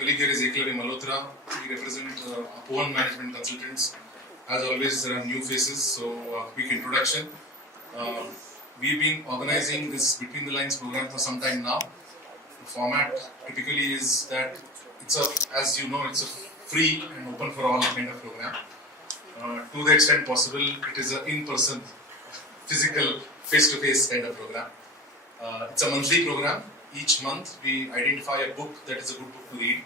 colleague here is Eklavya Malhotra. We represent Apohan Management Consultants. As always, there are new faces, so quick introduction. We've been organizing this Between the Lines program for some time now. The format typically is that as you know, it's a free and open for all kind of program. To the extent possible, it is an in-person, physical, face-to-face kind of program. It's a monthly program. Each month we identify a book that is a good book to read.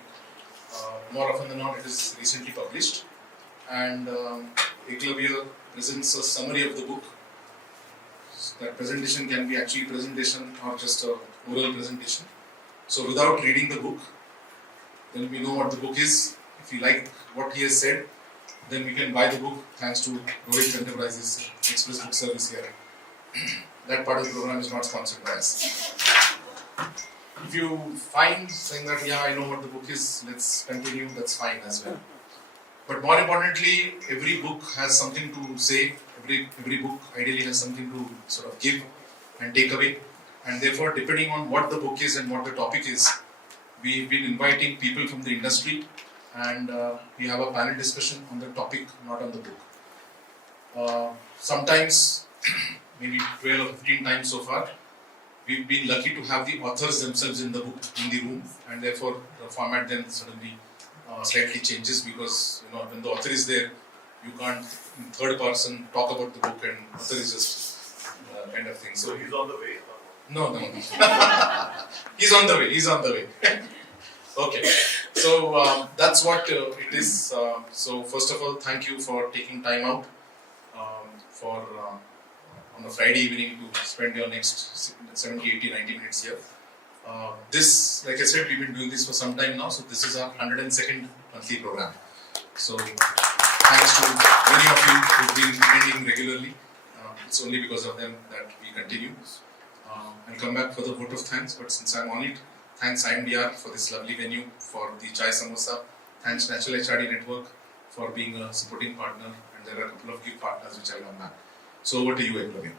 More often than not, it is recently published. And Eklavya presents a summary of the book. That presentation can be actually presentation or just a oral presentation. So without reading the book, then we know what the book is. If we like what he has said, then we can buy the book thanks to Rohit Enterprises Express Book Service here. That part of the program is not sponsored by us. If you find saying that, yeah, I know what the book is, let's continue, that's fine as well. But more importantly, every book has something to say, every book ideally has something to sort of give and take away. And therefore, depending on what the book is and what the topic is, we've been inviting people from the industry and we have a panel discussion on the topic, not on the book. Sometimes, maybe 12 or 15 times so far, we've been lucky to have the authors themselves in the book, in the room, and therefore the format then suddenly slightly changes because when the author is there, you can't in third person talk about the book and author is just kind of thing. So he's on the way? No. He's on the way. Okay, so that's what it is. So first of all, thank you for taking time out on a Friday evening to spend your next 70, 80, 90 minutes here. This, like I said, we've been doing this for some time now, so this is our 102nd monthly program. So thanks to many of you who've been attending regularly. It's only because of them that we continue. I'll come back for the vote of thanks, but since I'm on it, thanks IMDR for this lovely venue, for the Chai Samosa. Thanks Natural HRD Network for being a supporting partner, and there are a couple of gift partners which I'll come back. So over to you, Eklavya.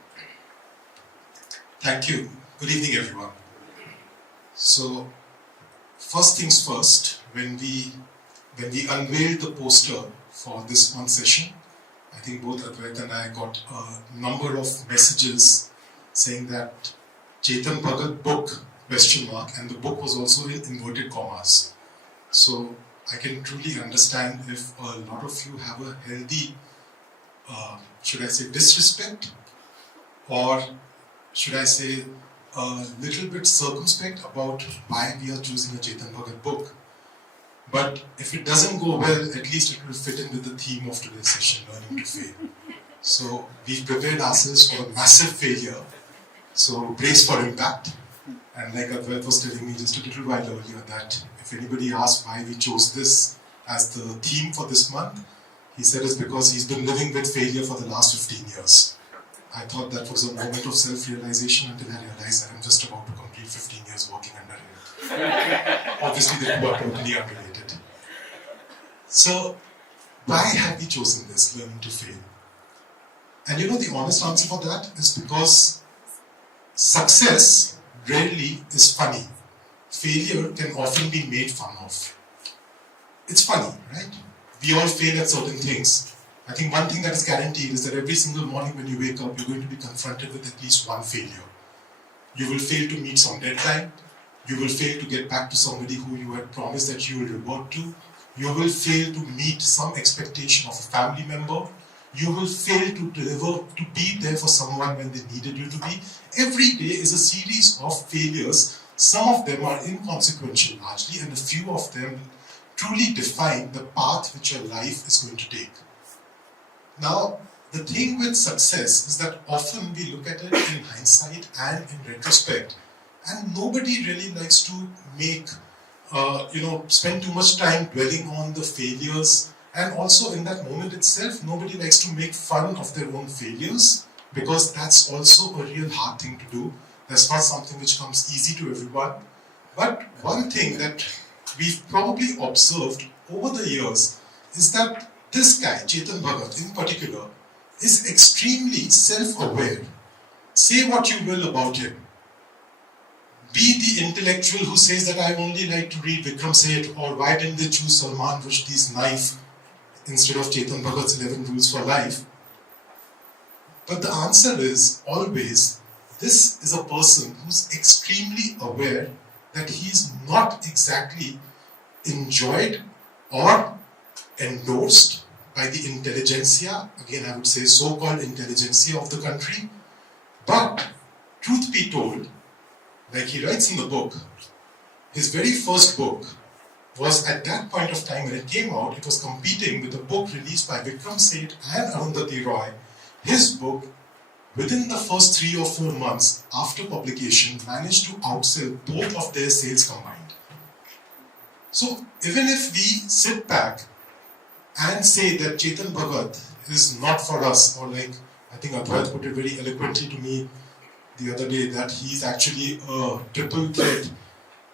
Thank you. Good evening, everyone. So, first things first, when we unveiled the poster for this one session, I think both Advait and I got a number of messages saying that Chetan Bhagat book, ? And the book was also in inverted commas. So, I can truly understand if a lot of you have a healthy, should I say disrespect, or should I say a little bit circumspect about why we are choosing a Chetan Bhagat book. But if it doesn't go well, at least it will fit in with the theme of today's session, learning to fail. So we've prepared ourselves for a massive failure. So brace for impact. And like Advait was telling me just a little while earlier that if anybody asks why we chose this as the theme for this month, he said it's because he's been living with failure for the last 15 years. I thought that was a moment of self-realization until I realized that I'm just about to complete 15 years working under him. Obviously, the two are totally unrelated. So, why have we chosen this, learning to fail? And the honest answer for that is because success rarely is funny. Failure can often be made fun of. It's funny, right? We all fail at certain things. I think one thing that is guaranteed is that every single morning when you wake up, you're going to be confronted with at least one failure. You will fail to meet some deadline. You will fail to get back to somebody who you had promised that you will revert to. You will fail to meet some expectation of a family member. You will fail to deliver, to be there for someone when they needed you to be. Every day is a series of failures. Some of them are inconsequential largely, and a few of them truly define the path which your life is going to take. Now, the thing with success is that often we look at it in hindsight and in retrospect, and nobody really likes to make, spend too much time dwelling on the failures, and also in that moment itself, nobody likes to make fun of their own failures, because that's also a real hard thing to do. That's not something which comes easy to everyone. But one thing that we've probably observed over the years is that this guy, Chetan Bhagat in particular, is extremely self-aware. Say what you will about him. be the intellectual who says that I only like to read Vikram Seth, or why didn't they choose Salman Rushdie's Knife instead of Chetan Bhagat's 11 Rules for Life. But the answer is always, this is a person who's extremely aware that he's not exactly enjoyed or endorsed by the intelligentsia, again I would say so-called intelligentsia of the country. But truth be told, like he writes in the book, his very first book was at that point of time when it came out, it was competing with a book released by Vikram Seth and Arundhati Roy. His book, within the first 3 or 4 months after publication, managed to outsell both of their sales combined. So even if we sit back and say that Chetan Bhagat is not for us, or like I think Advait put it very eloquently to me the other day, that he's actually a triple threat.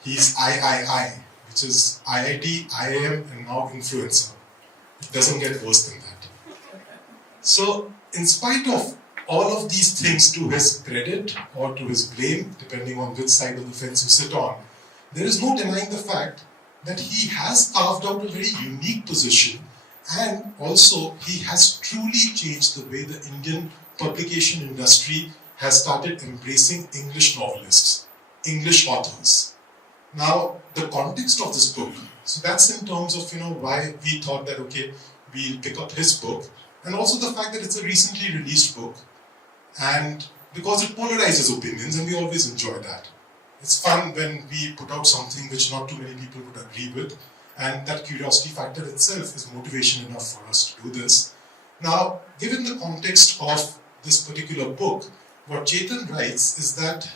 He's III, which is IIT, IIM, and now influencer. It doesn't get worse than that. So, in spite of all of these things, to his credit or to his blame, depending on which side of the fence you sit on, there is no denying the fact that he has carved out a very unique position, and also he has truly changed the way the Indian publication industry has started embracing English novelists, English authors. Now, the context of this book, so that's in terms of, why we thought that, okay, we'll pick up his book, and also the fact that it's a recently released book, and because it polarizes opinions, and we always enjoy that. It's fun when we put out something which not too many people would agree with, and that curiosity factor itself is motivation enough for us to do this. Now, given the context of this particular book, what Chetan writes is that,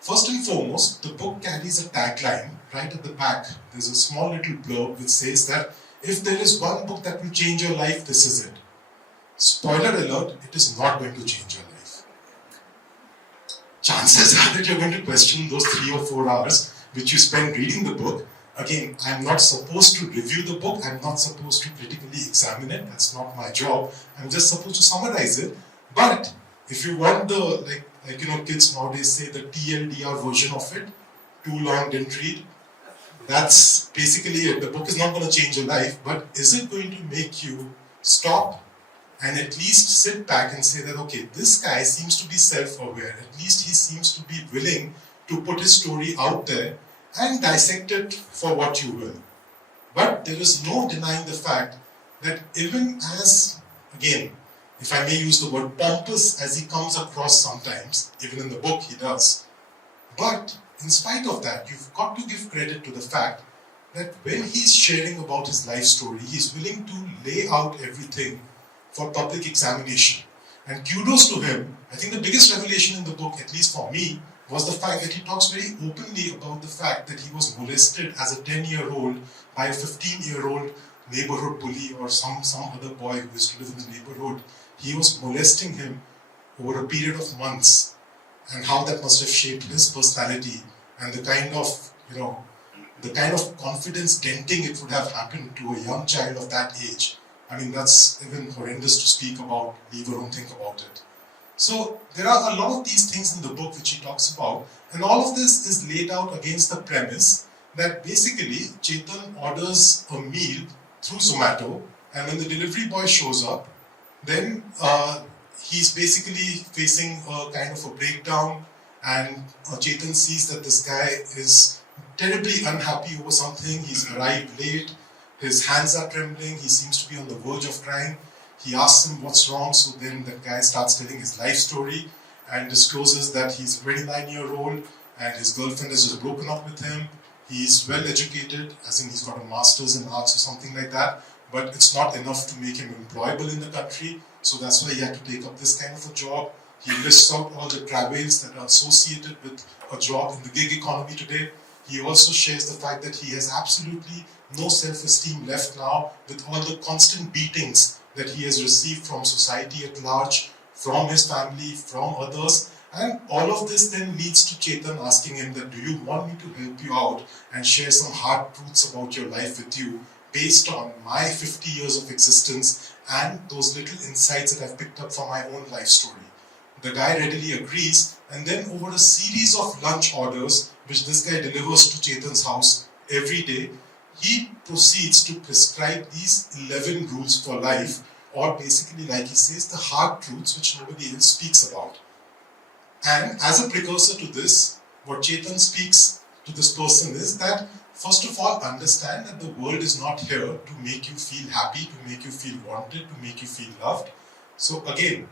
first and foremost, the book carries a tagline right at the back. There's a small little blurb which says that if there is one book that will change your life, this is it. Spoiler alert, it is not going to change your life. Chances are that you're going to question those 3 or 4 hours which you spend reading the book. Again, I'm not supposed to review the book, I'm not supposed to critically examine it, that's not my job. I'm just supposed to summarize it. But if you want the, kids nowadays say the TLDR version of it, too long, didn't read, that's basically it. The book is not going to change your life, but is it going to make you stop and at least sit back and say that, okay, this guy seems to be self-aware, at least he seems to be willing to put his story out there and dissect it for what you will. But there is no denying the fact that even as, again, if I may use the word pompous as he comes across sometimes, even in the book he does, but in spite of that, you've got to give credit to the fact that when he's sharing about his life story, he's willing to lay out everything for public examination. And kudos to him. I think the biggest revelation in the book, at least for me, was the fact that he talks very openly about the fact that he was molested as a 10-year-old by a 15-year-old neighborhood bully or some other boy who used to live in the neighborhood. He was molesting him over a period of months, and how that must have shaped his personality and the kind of confidence denting it would have happened to a young child of that age. I mean, that's even horrendous to speak about, leave alone think about it. So there are a lot of these things in the book which he talks about, and all of this is laid out against the premise that basically Chetan orders a meal through Zomato, and when the delivery boy shows up, then he's basically facing a kind of a breakdown, and Chetan sees that this guy is terribly unhappy over something. He's arrived late, his hands are trembling, he seems to be on the verge of crying. He asks him what's wrong, so then the guy starts telling his life story and discloses that he's a 29-year-old and his girlfriend has just broken up with him. He's well educated, as in he's got a master's in arts or something like that, but it's not enough to make him employable in the country, so that's why he had to take up this kind of a job. He lists out all the travails that are associated with a job in the gig economy today. He also shares the fact that he has absolutely no self-esteem left now with all the constant beatings that he has received from society at large, from his family, from others. And all of this then leads to Chetan asking him that, do you want me to help you out and share some hard truths about your life with you based on my 50 years of existence and those little insights that I've picked up from my own life story. The guy readily agrees, and then over a series of lunch orders, which this guy delivers to Chetan's house every day, he proceeds to prescribe these 11 rules for life, or basically, like he says, the hard truths which nobody else speaks about. And as a precursor to this, what Chetan speaks to this person is that, first of all, understand that the world is not here to make you feel happy, to make you feel wanted, to make you feel loved. So again,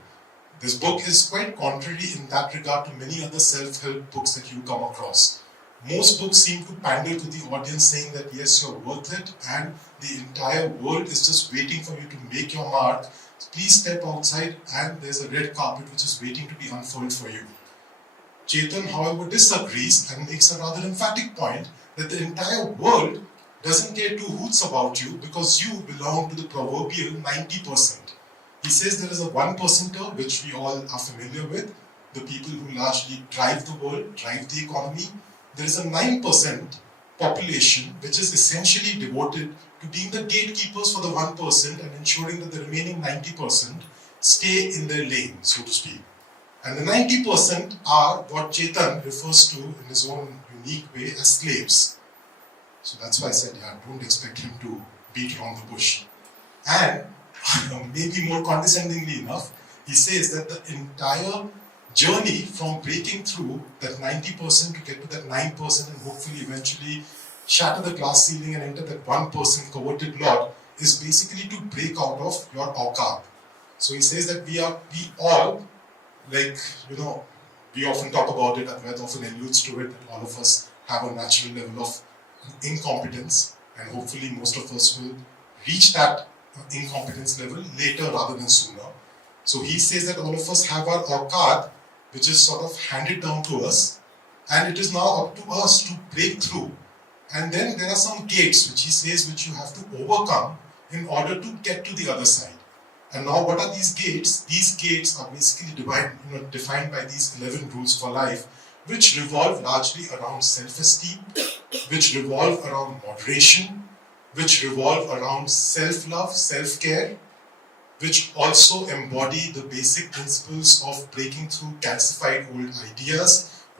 this book is quite contrary in that regard to many other self-help books that you come across. Most books seem to pander to the audience saying that yes, you're worth it and the entire world is just waiting for you to make your mark. Please step outside and there's a red carpet which is waiting to be unfurled for you. Chetan, however, disagrees and makes a rather emphatic point that the entire world doesn't care two hoots about you because you belong to the proverbial 90%. He says there is a 1%er, which we all are familiar with, the people who largely drive the world, drive the economy. There is a 9% population which is essentially devoted to being the gatekeepers for the 1% and ensuring that the remaining 90% stay in their lane, so to speak. And the 90% are what Chetan refers to in his own unique way as slaves. So that's why I said, yeah, don't expect him to beat around the bush. And maybe more condescendingly enough, he says that the entire journey from breaking through that 90% to get to that 9% and hopefully eventually shatter the glass ceiling and enter that 1% coveted lot is basically to break out of your awqat. So he says that we all, like, we often talk about it, Advait often alludes to it, that all of us have a natural level of incompetence, and hopefully most of us will reach that incompetence level later rather than sooner. So he says that all of us have our awqat, which is sort of handed down to us, and it is now up to us to break through. And then there are some gates, which he says, which you have to overcome in order to get to the other side. And now what are these gates? These gates are basically defined by these 11 rules for life, which revolve largely around self-esteem, which revolve around moderation, which revolve around self-love, self-care, which also embody the basic principles of breaking through calcified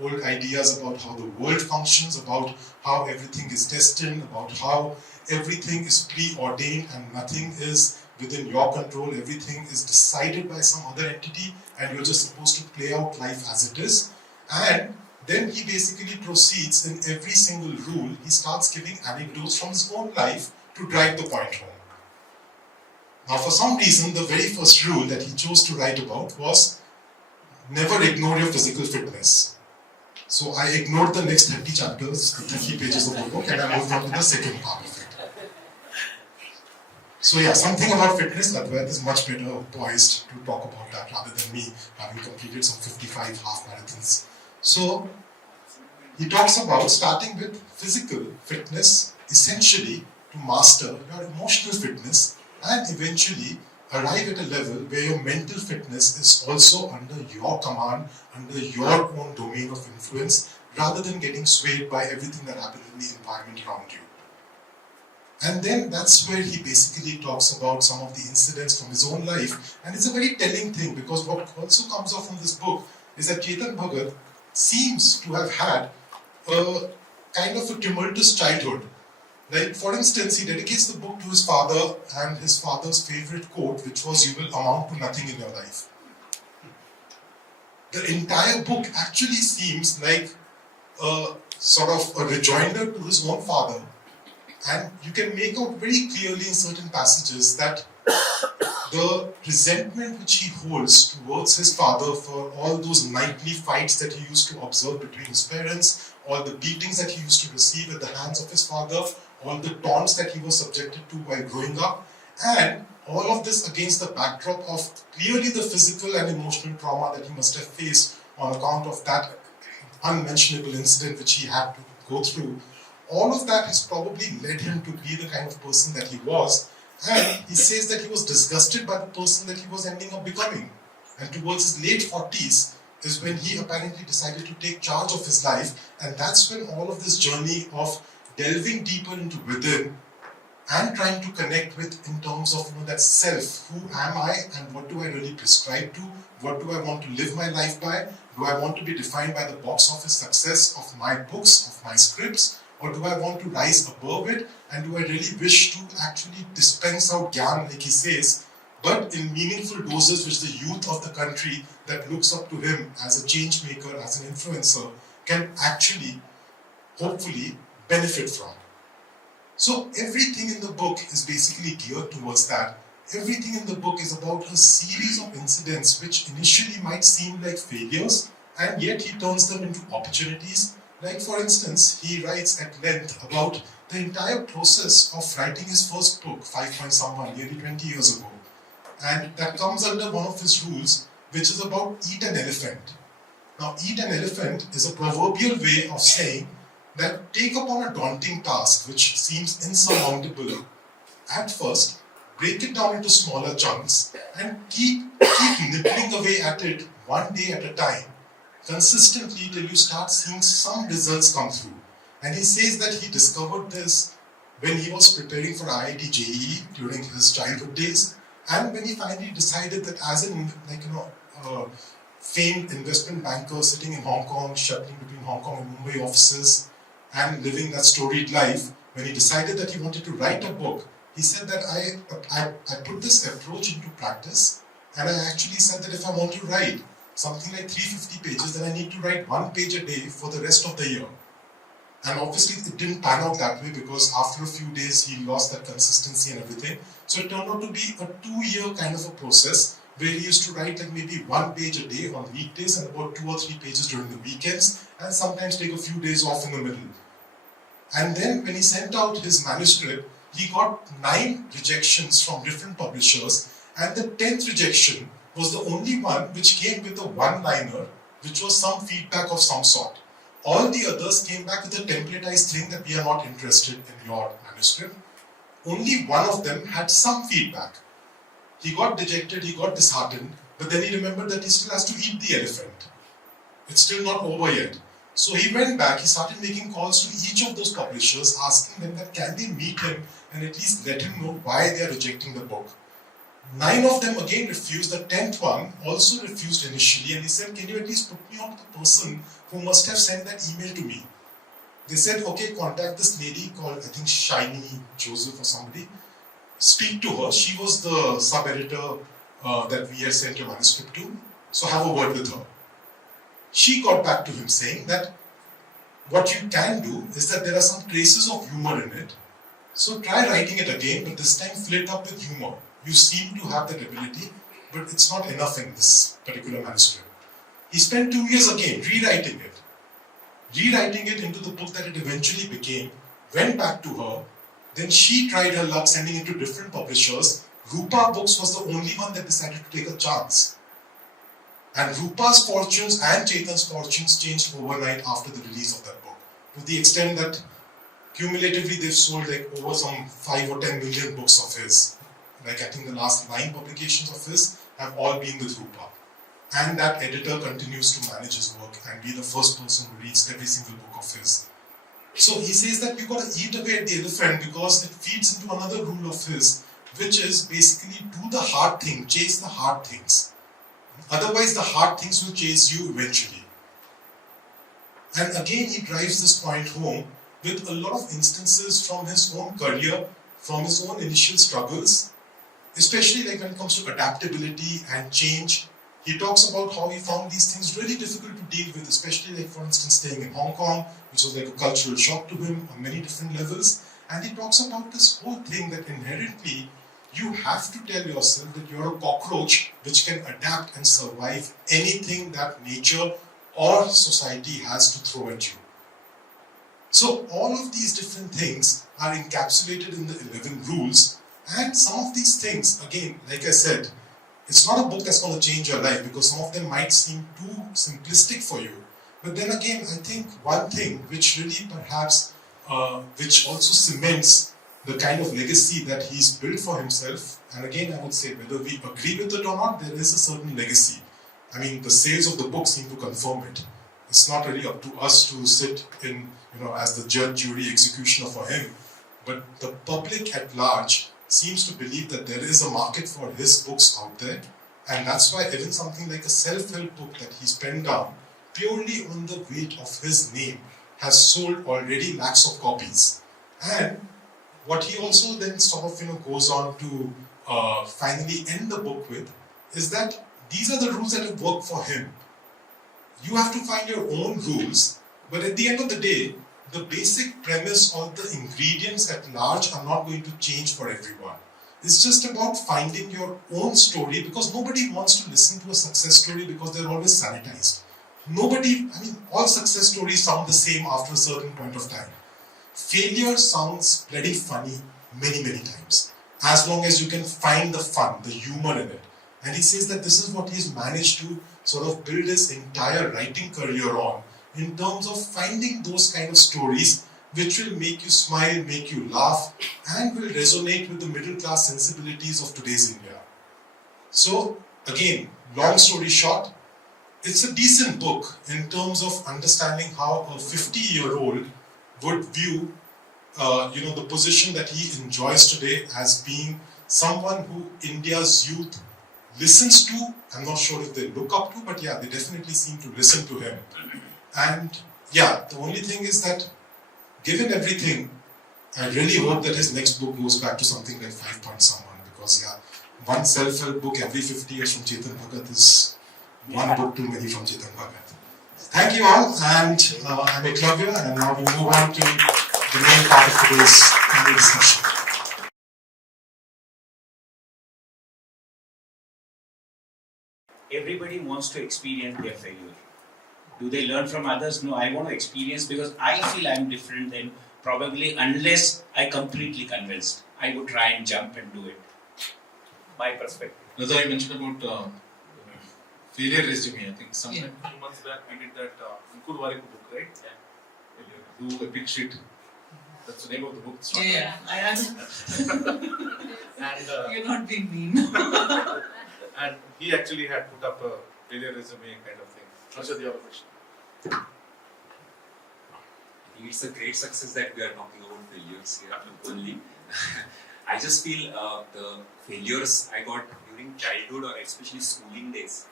old ideas about how the world functions, about how everything is destined, about how everything is preordained and nothing is within your control, everything is decided by some other entity and you're just supposed to play out life as it is. And then he basically proceeds in every single rule, he starts giving anecdotes from his own life to drive the point home. Now, for some reason, the very first rule that he chose to write about was never ignore your physical fitness. So I ignored the next 30 chapters, the 30 pages of the book, and I moved on to the second part of it. So yeah, something about fitness, Advait is much better poised to talk about that rather than me having completed some 55 half marathons. So he talks about starting with physical fitness, essentially to master your emotional fitness and eventually arrive at a level where your mental fitness is also under your command, under your own domain of influence, rather than getting swayed by everything that happens in the environment around you. And then that's where he basically talks about some of the incidents from his own life. And it's a very telling thing because what also comes off from this book is that Chetan Bhagat seems to have had a kind of a tumultuous childhood. Like, for instance, he dedicates the book to his father and his father's favorite quote, which was, "You will amount to nothing in your life." The entire book actually seems like a sort of a rejoinder to his own father. And you can make out very clearly in certain passages that the resentment which he holds towards his father for all those nightly fights that he used to observe between his parents, all the beatings that he used to receive at the hands of his father, all the taunts that he was subjected to while growing up, and all of this against the backdrop of clearly the physical and emotional trauma that he must have faced on account of that unmentionable incident which he had to go through. All of that has probably led him to be the kind of person that he was, and he says that he was disgusted by the person that he was ending up becoming. And towards his late 40s is when he apparently decided to take charge of his life, and that's when all of this journey of delving deeper into within and trying to connect with in terms of that self, who am I and what do I really prescribe to, what do I want to live my life by, Do I want to be defined by the box office success of my books, of my scripts, or do I want to rise above it? And do I really wish to actually dispense out gyan, like he says, but in meaningful doses which the youth of the country that looks up to him as a change maker, as an influencer, can actually, hopefully, benefit from. So everything in the book is basically geared towards that. Everything in the book is about a series of incidents which initially might seem like failures, and yet he turns them into opportunities. Like, for instance, he writes at length about the entire process of writing his first book, 5 Point Someone, nearly 20 years ago. And that comes under one of his rules, which is about eat an elephant. Now, eat an elephant is a proverbial way of saying that take upon a daunting task which seems insurmountable at first, break it down into smaller chunks, and keep nibbling away at it one day at a time, consistently till you start seeing some results come through. And he says that he discovered this when he was preparing for IIT JEE during his childhood days, and when he finally decided that as a famed investment banker sitting in Hong Kong, shuttling between Hong Kong and Mumbai offices, and living that storied life, when he decided that he wanted to write a book, he said that I put this approach into practice, and I actually said that if I want to write something like 350 pages, then I need to write 1 page a day for the rest of the year. And obviously it didn't pan out that way, because after a few days he lost that consistency and everything. So it turned out to be a 2-year kind of a process, where he used to write like maybe 1 page a day on weekdays and about 2 or 3 pages during the weekends, and sometimes take a few days off in the middle. And then when he sent out his manuscript, he got 9 rejections from different publishers, and the 10th rejection was the only one which came with a one-liner, which was some feedback of some sort. All the others came back with a templatized thing that we are not interested in your manuscript. Only one of them had some feedback. He got dejected, he got disheartened, but then he remembered that he still has to eat the elephant. It's still not over yet. So he went back, he started making calls to each of those publishers, asking them that can they meet him and at least let him know why they are rejecting the book. 9 of them again refused. The 10th one also refused initially, and he said, can you at least put me on to the person who must have sent that email to me? They said, okay, contact this lady called, I think, Shiny Joseph or somebody. Speak to her. She was the sub-editor that we had sent your manuscript to. So have a word with her. She got back to him saying that what you can do is that there are some traces of humor in it. So try writing it again, but this time fill it up with humor. You seem to have that ability, but it's not enough in this particular manuscript. He spent 2 years again rewriting it into the book that it eventually became, went back to her, then she tried her luck sending it to different publishers. Rupa Books was the only one that decided to take a chance. And Rupa's fortunes and Chetan's fortunes changed overnight after the release of that book, to the extent that cumulatively they've sold like over some 5 or 10 million books of his. Like I think the last 9 publications of his have all been with Rupa. And that editor continues to manage his work and be the first person who reads every single book of his. So he says that you've got to eat away at the elephant because it feeds into another rule of his, which is basically do the hard thing, chase the hard things. Otherwise the hard things will chase you eventually. And again he drives this point home with a lot of instances from his own career, from his own initial struggles, especially like when it comes to adaptability and change. He talks about how he found these things really difficult to deal with, especially like for instance staying in Hong Kong, which was like a cultural shock to him on many different levels. And he talks about this whole thing that inherently you have to tell yourself that you're a cockroach which can adapt and survive anything that nature or society has to throw at you. So all of these different things are encapsulated in the 11 rules, and some of these things, again, like I said, it's not a book that's going to change your life because some of them might seem too simplistic for you. But then again, I think one thing which really perhaps, which also cements the kind of legacy that he's built for himself, and again I would say whether we agree with it or not, there is a certain legacy. I mean, the sales of the book seem to confirm it. It's not really up to us to sit in, as the judge, jury, executioner for him, but the public at large seems to believe that there is a market for his books out there, and that's why even something like a self-help book that he's penned down purely on the weight of his name, has sold already lakhs of copies. And what he also then sort of goes on to finally end the book with is that these are the rules that have worked for him. You have to find your own rules, but at the end of the day, the basic premise or the ingredients at large are not going to change for everyone. It's just about finding your own story, because nobody wants to listen to a success story because they're always sanitized. All success stories sound the same after a certain point of time. Failure sounds bloody funny many, many times, as long as you can find the fun, the humor in it. And he says that this is what he's managed to sort of build his entire writing career on, in terms of finding those kind of stories which will make you smile, make you laugh, and will resonate with the middle class sensibilities of today's India. So, again, long story short, it's a decent book in terms of understanding how a 50-year-old would view the position that he enjoys today as being someone who India's youth listens to. I'm not sure if they look up to, but yeah, they definitely seem to listen to him. And yeah, the only thing is that, given everything, I really hope that his next book goes back to something like 5 point someone, because yeah, one self-help book every 50 years from Chetan Bhagat is one book too many from Chetan Bhagat. Thank you all, and I'm Eklavya, and now we move on to the main part of today's discussion. Everybody wants to experience their failure. Do they learn from others? No, I want to experience, because I feel I'm different than probably, unless I completely convinced. I would try and jump and do it. My perspective. As I mentioned about failure resume, I think sometime 2 months back I did that Ankur Warikoo book, right? Yeah. Do epic shit. That's the name of the book. Yeah, I And you're not being mean. and he actually had put up a failure resume kind of thing. Answer the other question. I think it's a great success that we are talking about failures here only. I just feel the failures I got during childhood, or especially schooling days,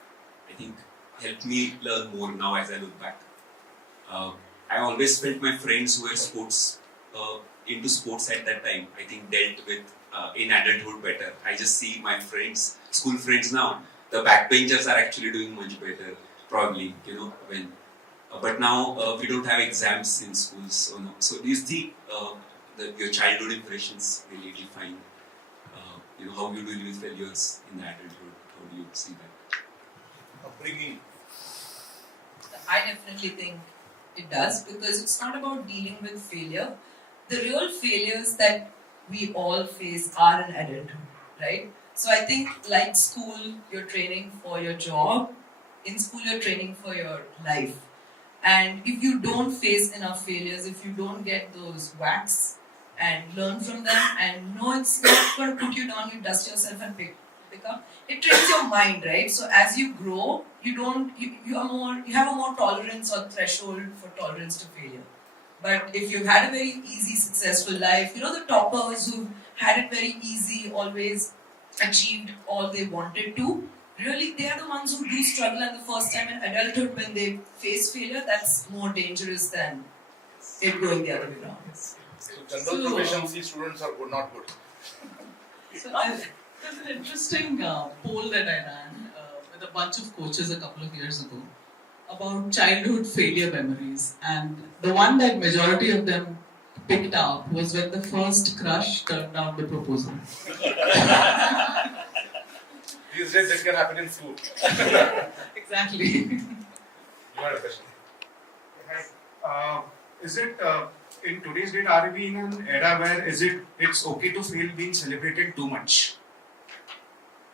I think helped me learn more now as I look back. I always felt my friends who were into sports at that time, I think dealt with in adulthood better. I just see my friends, school friends now, the backbenchers are actually doing much better, probably, when. But now we don't have exams in schools. So do you think your childhood impressions really define how you deal with failures in adulthood? How do you see that? Upbringing. I definitely think it does, because it's not about dealing with failure. The real failures that we all face are in adulthood, right? So I think, like school, you're training for your job. In school, you're training for your life. And if you don't face enough failures, if you don't get those whacks and learn from them and know it's not going to put you down, you dust yourself and pick up, it trains your mind, right? So as you grow, you have a more tolerance or threshold for tolerance to failure. But if you've had a very easy, successful life, the toppers who had it very easy, always achieved all they wanted to, really, they are the ones who do struggle, and the first time in adulthood when they face failure, that's more dangerous than it going the other way around. So general proficiency students are not good. So there's an interesting poll that I ran with a bunch of coaches a couple of years ago about childhood failure memories, and the one that majority of them picked up was when the first crush turned down the proposal. These days it can happen in school. Exactly. You had a question. Is it in today's date, are we in an era where it's okay to fail being celebrated too much?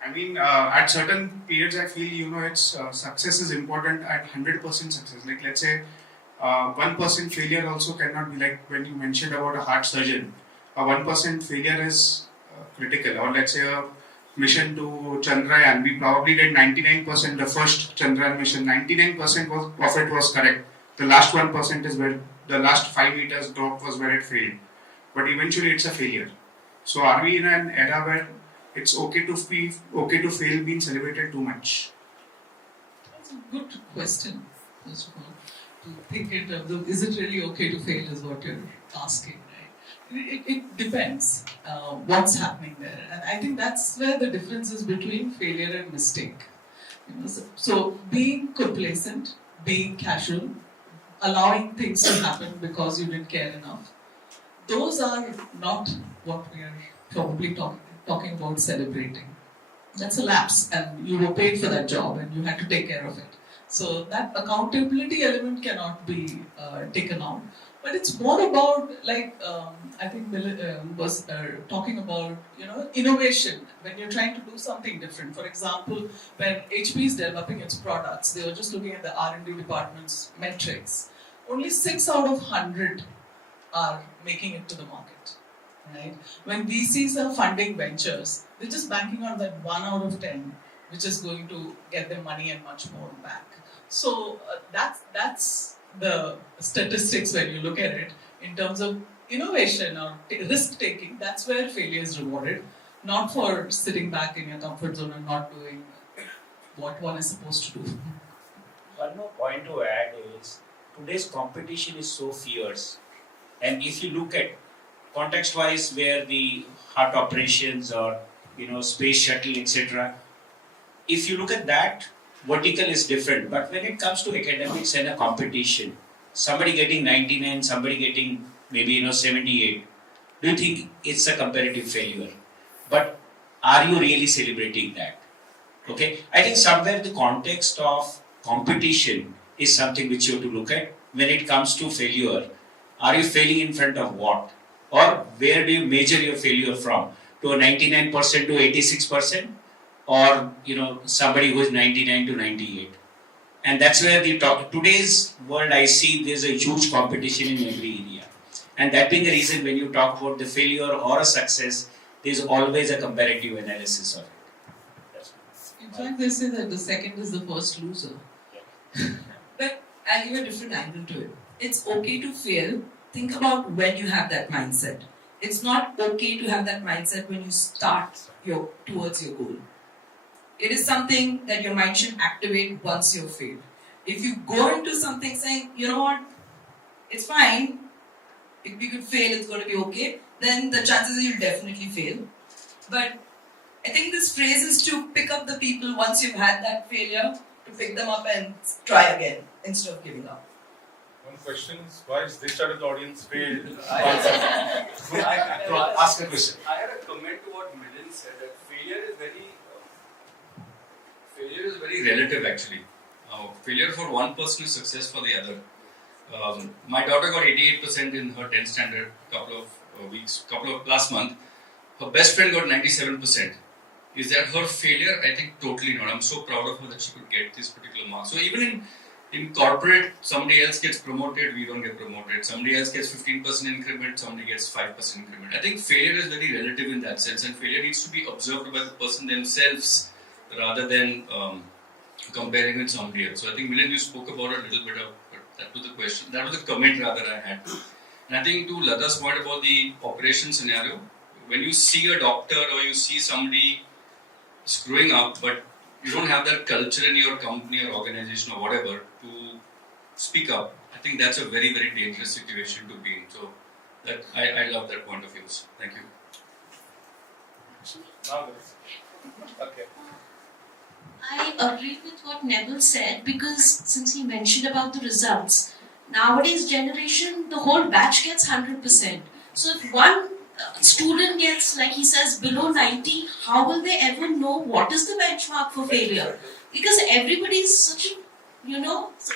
I mean, at certain periods, I feel it's success is important at 100% success. Like let's say, 1% failure also cannot be, like when you mentioned about a heart surgeon. A 1% failure is critical. Or let's say a mission to Chandrayaan, we probably did 99%. The first Chandrayaan mission, 99% of it was correct. The last 1% is where the last 5 meters drop was where it failed. But eventually, it's a failure. So, are we in an era where it's okay to fail being celebrated too much? That's a good question. first of all, to think in terms of is it really okay to fail is what you're asking, right? It depends what's happening there. And I think that's where the difference is between failure and mistake. So being complacent, being casual, allowing things to happen because you didn't care enough, those are not what we are probably talking about celebrating. That's a lapse, and you were paid for that job and you had to take care of it. So that accountability element cannot be taken out. But it's more about, like, I think was talking about, innovation when you're trying to do something different. For example, when HP is developing its products, they were just looking at the R&D department's metrics. Only 6 out of 100 are making it to the market, right? When VCs are funding ventures, they're just banking on that 1 out of 10, which is going to get them money and much more back. So that's the statistics when you look at it in terms of innovation or risk taking. That's where failure is rewarded, not for sitting back in your comfort zone and not doing what one is supposed to do. One more point to add is today's competition is so fierce, and if you look at context-wise where the heart operations or space shuttle, etc., if you look at that, vertical is different. But when it comes to academics and a competition, somebody getting 99, somebody getting maybe 78, do you think it's a comparative failure? But are you really celebrating that? Okay, I think somewhere the context of competition is something which you have to look at. When it comes to failure, are you failing in front of what? Or where do you measure your failure from? To a 99% to 86%? Or somebody who is 99 to 98? And that's where today's world, I see there's a huge competition in every area. And that being the reason when you talk about the failure or a success, there's always a comparative analysis of it. In fact, they say that the second is the first loser. But I'll give a different angle to it. It's okay to fail. Think about when you have that mindset. It's not okay to have that mindset when you start towards your goal. It is something that your mind should activate once you've failed. If you go into something saying, you know what, it's fine, if we could fail, it's going to be okay, then the chances are you'll definitely fail. But I think this phrase is to pick up the people once you've had that failure, to pick them up and try again instead of giving up. One question is, why is this side of the audience failed? Ask a question. I had a comment to what Milind said, that failure is very relative actually. Failure for one person is success for the other. My daughter got 88% in her 10th standard last month. Her best friend got 97%. Is that her failure? I think totally not. I'm so proud of her that she could get this particular mark. So even in corporate, somebody else gets promoted, we don't get promoted. Somebody else gets 15% increment, somebody gets 5% increment. I think failure is very relative in that sense, and failure needs to be observed by the person themselves rather than comparing with somebody else. So I think Milind, you spoke about it a little bit of, but that was the question. That was the comment rather I had. And I think to Lata's point about the operation scenario, when you see a doctor or you see somebody screwing up, but you don't have that culture in your company or organization or whatever to speak up, I think that's a very, very dangerous situation to be in. So that I love that point of view. Thank you. Okay. I agree with what Neville said, because since he mentioned about the results, nowadays generation, the whole batch gets 100%. So if one student gets, like he says, below 90, how will they ever know what is the benchmark for failure? Because everybody is such a,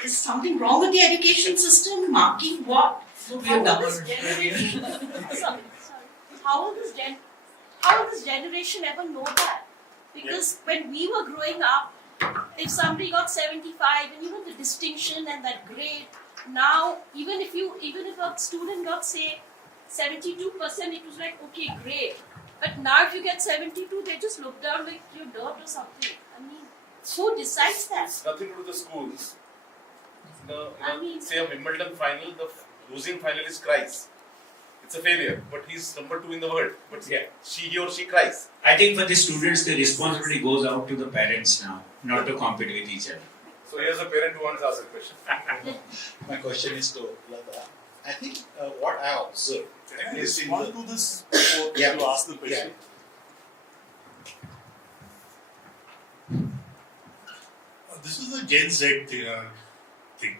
is something wrong with the education system? Marking what? How will this generation, how will this generation ever know that? Because when we were growing up, if somebody got 75 and the distinction and that grade, now even if a student got say 72%, it was like, okay, great. But now if you get 72, they just look down like you're dirt or something. I mean, who decides that? It's nothing to do with the schools. Say a Wimbledon final, the losing finalist cries. It's a failure, but he's number 2 in the world. But he or she cries. I think for the students, the responsibility goes out to the parents now, not to compete with each other. So here's a parent who wants to ask a question. My question is to Lata. I think what I observed, Can at I least in respond the, to this before Yeah, you please. ask the question? This is a Gen Z thing.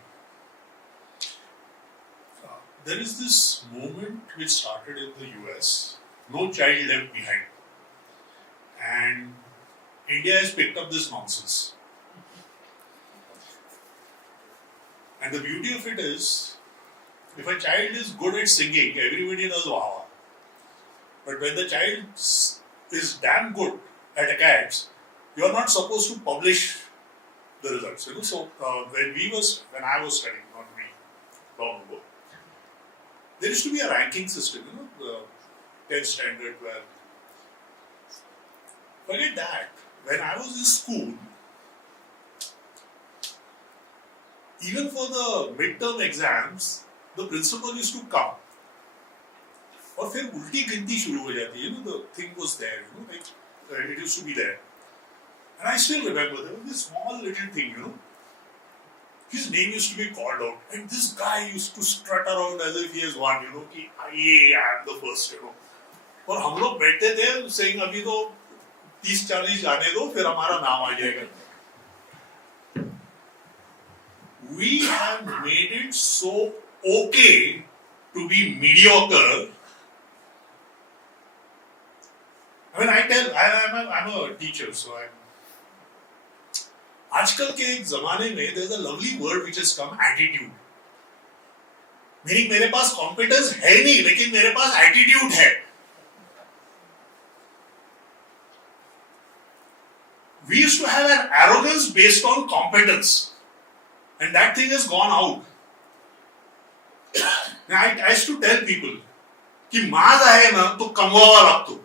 There is this movement which started in the US, No Child Left Behind. And India has picked up this nonsense. And the beauty of it is, if a child is good at singing, everybody knows wow. But when the child is damn good at academics, you are not supposed to publish the results. So when I was studying, not me, long ago, there used to be a ranking system. The 10th standard, 12th. Forget that. When I was in school, even for the midterm exams, the principal used to come. और फिर उल्टी गिनती शुरू हो जाती, the thing was there, like it used to be there. And I still remember there was this small little thing, his name used to be called out, and this guy used to strut around as if he has won, कि I am the first, और हम लोग बैठते थे saying अभी तो 30-40 जाने दो फिर हमारा नाम आ जाएगा. We have made it so okay to be mediocre. I mean, I'm a teacher, so आजकल के एक जमाने में there's a lovely word which has come, attitude. Meaning मेरे पास competence है नहीं, लेकिन मेरे पास attitude है. We used to have an arrogance based on competence. And that thing has gone out. I used to tell people कि माज आहे ना तो कमवावा लागतो.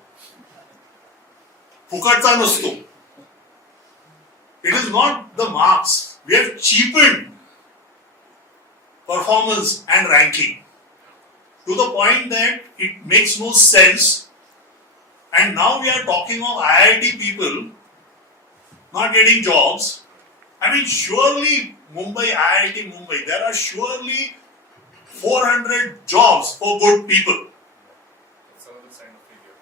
फुकटचा नसतो. It is not the marks. We have cheapened performance and ranking to the point that it makes no sense. And now we are talking of IIT people not getting jobs. I mean, surely IIT Mumbai, there are surely 400 jobs for good people. That's another sign of failure.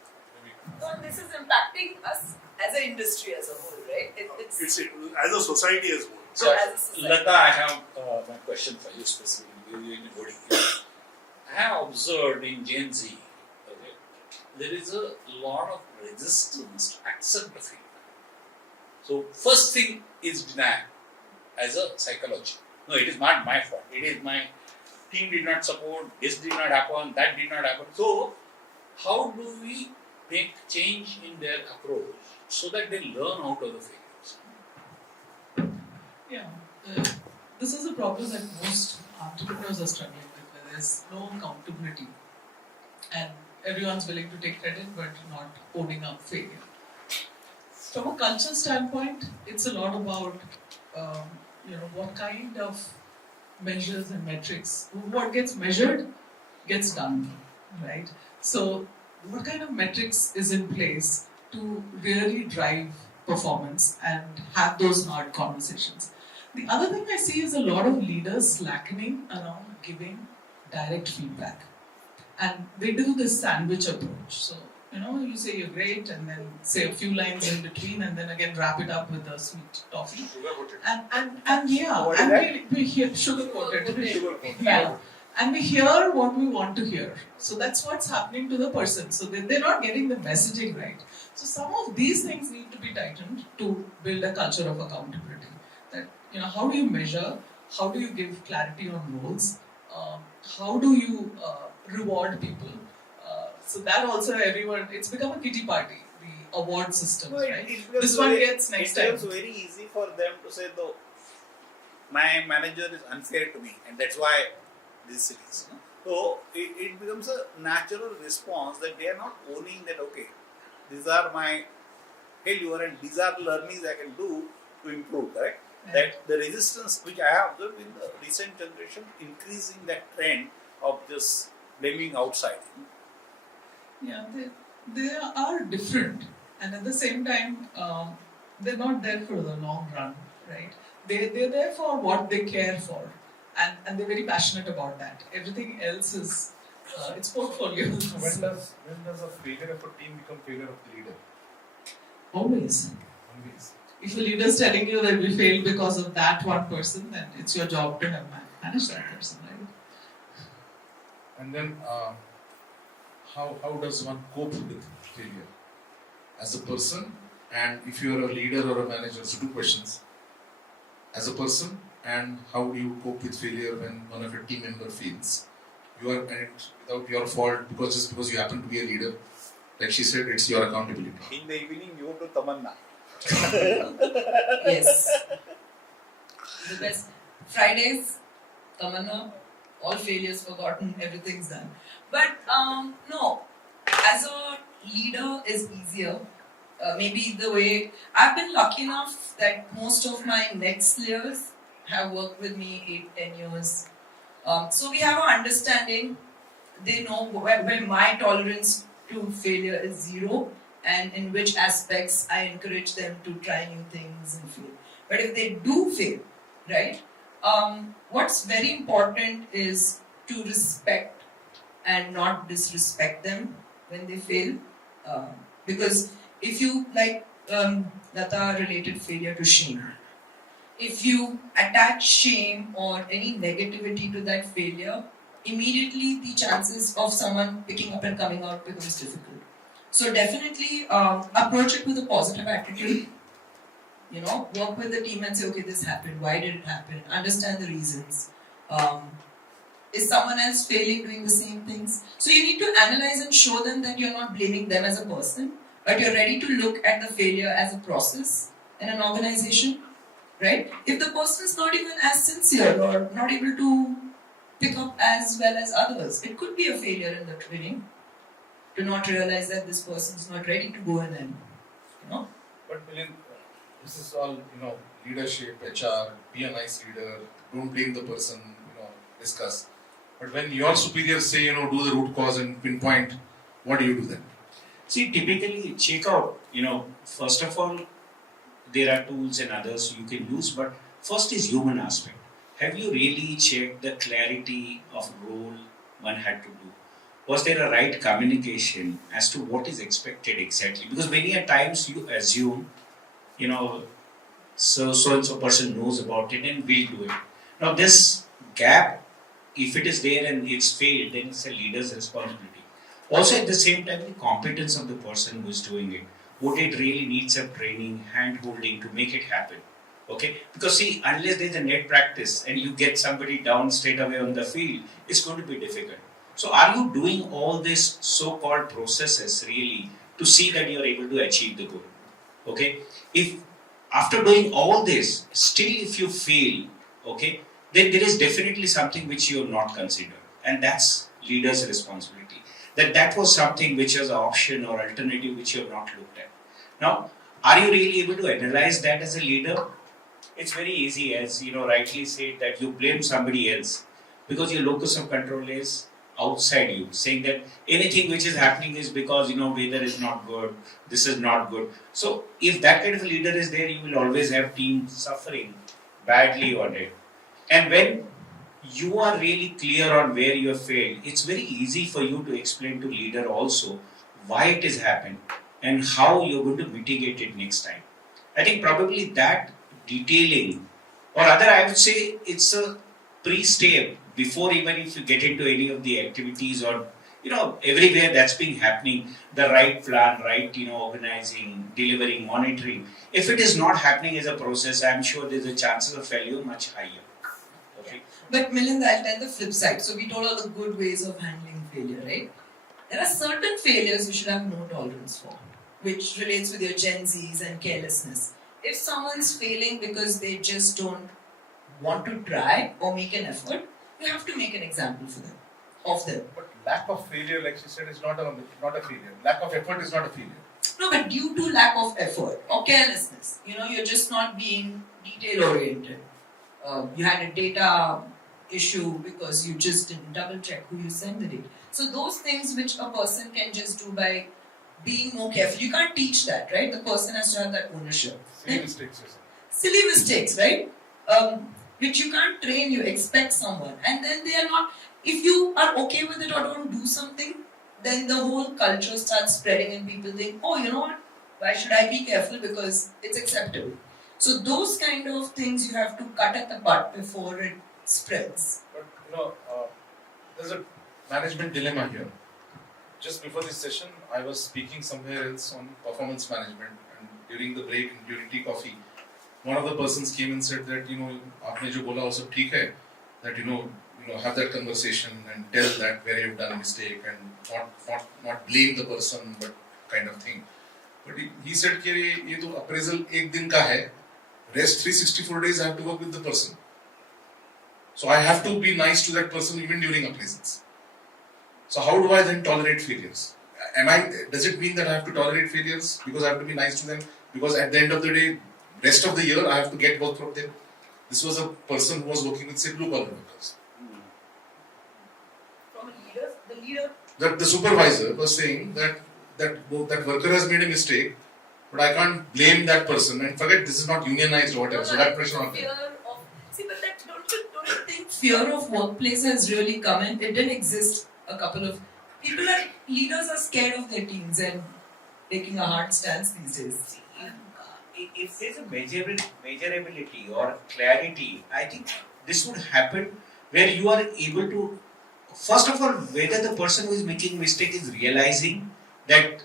So this is impacting us as an industry as a whole, right? It's as a society as well. So, as a society. Lata, I have my question for you specifically. I have observed in Gen Z, okay, there is a lot of resistance to accept the failure. So, first thing is denial as a psychology. No, it is not my fault. It is my team did not support, this did not happen, that did not happen. So, how do we make change in their approach so that they learn out of the failures? Yeah, this is a problem that most entrepreneurs are struggling with, where there's no accountability and everyone's willing to take credit but not owning up failure. From a culture standpoint, it's a lot about what kind of measures and metrics. What gets measured gets done, right? So, what kind of metrics is in place to really drive performance and have those hard conversations? The other thing I see is a lot of leaders slackening around giving direct feedback. And they do this sandwich approach. So, you say you're great and then say a few lines in between and then again wrap it up with a sweet toffee. We hear sugar-coated. Yeah. And we hear what we want to hear. So that's what's happening to the person. So they're not getting the messaging right. So some of these things need to be tightened to build a culture of accountability. That, how do you measure? How do you give clarity on roles? How do you reward people? So that also it's become a kiddie party, the award systems, right? This one gets next time. It becomes very easy for them to say, though, my manager is unfair to me and that's why this is. So it becomes a natural response that they are not owning that, okay, these are my failure and these are learnings I can do to improve, correct? Right. That the resistance which I have observed in the recent generation increasing that trend of just blaming outside. Yeah, they are different, and at the same time, they're not there for the long run, right? they're there for what they care for, and they're very passionate about that. Everything else is it's portfolio. So when does a failure of a team become failure of the leader? Always. Always. If a leader is telling you that we failed because of that one person, then it's your job to have managed that person, right? And then, how does one cope with failure as a person? And if you are a leader or a manager, so 2 questions. As a person, and how do you cope with failure when one of your team member fails? You are, and without your fault, just because you happen to be a leader. Like she said, it's your accountability. In the evening, you go to Tamanna. Yes. The best. Fridays, Tamanna, all failures forgotten, everything's done. But no, as a leader is easier. Maybe the way I've been lucky enough that most of my next layers have worked with me 8-10 years. So we have an understanding. They know where my tolerance to failure is 0 and in which aspects I encourage them to try new things and fail. But if they do fail, right, what's very important is to respect and not disrespect them when they fail. Because if you, like Lata related failure to shame, if you attach shame or any negativity to that failure, immediately the chances of someone picking up and coming out becomes difficult. So definitely approach it with a positive attitude. You know, work with the team and say, okay, this happened. Why did it happen? Understand the reasons. Is someone else failing doing the same things? So you need to analyze and show them that you're not blaming them as a person, but you're ready to look at the failure as a process in an organization, right? If the person is not even as sincere or not able to pick up as well as others, it could be a failure in the training to not realize that this person is not ready to go in and, you know. But Milind, this is all, leadership, HR, be a nice leader, don't blame the person, discuss. But when your superiors say, do the root cause and pinpoint, what do you do then? See, typically, check out, first of all, there are tools and others you can use, but first is human aspect. Have you really checked the clarity of role one had to do? Was there a right communication as to what is expected exactly? Because many a times you assume, so-and-so person knows about it and will do it. Now this gap, if it is there and it's failed, then it's a leader's responsibility. Also at the same time, the competence of the person who is doing it. Would it really need some training, hand-holding to make it happen? Okay? Because see, unless there's a net practice and you get somebody down straight away on the field, it's going to be difficult. So are you doing all these so-called processes really to see that you're able to achieve the goal? Okay? If after doing all this, still if you fail, okay, then there is definitely something which you have not considered. And that's leader's responsibility. That was something which was an option or alternative which you have not looked at. Now, are you really able to analyze that as a leader? It's very easy, as rightly said, that you blame somebody else because your locus of control is outside you, saying that anything which is happening is because weather is not good, this is not good. So if that kind of a leader is there, you will always have teams suffering badly on it. And when you are really clear on where you have failed, it's very easy for you to explain to leader also why it has happened and how you're going to mitigate it next time. I think probably that detailing, or rather I would say it's a pre-step before even if you get into any of the activities or everywhere that's been happening, the right plan, right organizing, delivering, monitoring. If it is not happening as a process, I'm sure there's a chances of failure much higher. Okay. But Milind, I'll tell the flip side. So we told all the good ways of handling failure, right? There are certain failures you should have no tolerance for, which relates with your Gen Zs and carelessness. If someone's failing because they just don't want to try or make an effort, you have to make an example for them, of them. But lack of failure, like she said, is not a failure. Lack of effort is not a failure. No, but due to lack of effort or carelessness, you're just not being detail oriented. You had a data issue because you just didn't double check who you sent the data. So those things which a person can just do by being more careful. You can't teach that, right? The person has to have that ownership. Silly mistakes, yes. Silly mistakes, right? which you can't train, you expect someone. And then they are not, if you are okay with it or don't do something, then the whole culture starts spreading and people think, oh, you know what, why should I be careful because it's acceptable. So those kind of things you have to cut at the butt before it spreads. But there's a management dilemma here. Just before this session, I was speaking somewhere else on performance management, and during the break and during tea coffee, one of the persons came and said that आपने जो बोला वो सब ठीक है, that have that conversation and tell that where you've done a mistake and not blame the person but kind of thing. But he said कि ये तो appraisal एक दिन का है, rest 364 days I have to work with the person. So I have to be nice to that person even during appraisals. So how do I then tolerate failures? Does it mean that I have to tolerate failures because I have to be nice to them? Because at the end of the day, rest of the year I have to get work from them. This was a person who was working with, say, blue collar workers. From the leader. The supervisor was saying that worker has made a mistake, but I can't blame that person and forget this is not unionized or whatever. So that pressure on them. Don't you think fear of workplace has really come in? It didn't exist. A couple of leaders are scared of their teams and taking a hard stance these days. If there's a measurability or clarity, I think this would happen where you are able to, first of all, whether the person who is making a mistake is realizing that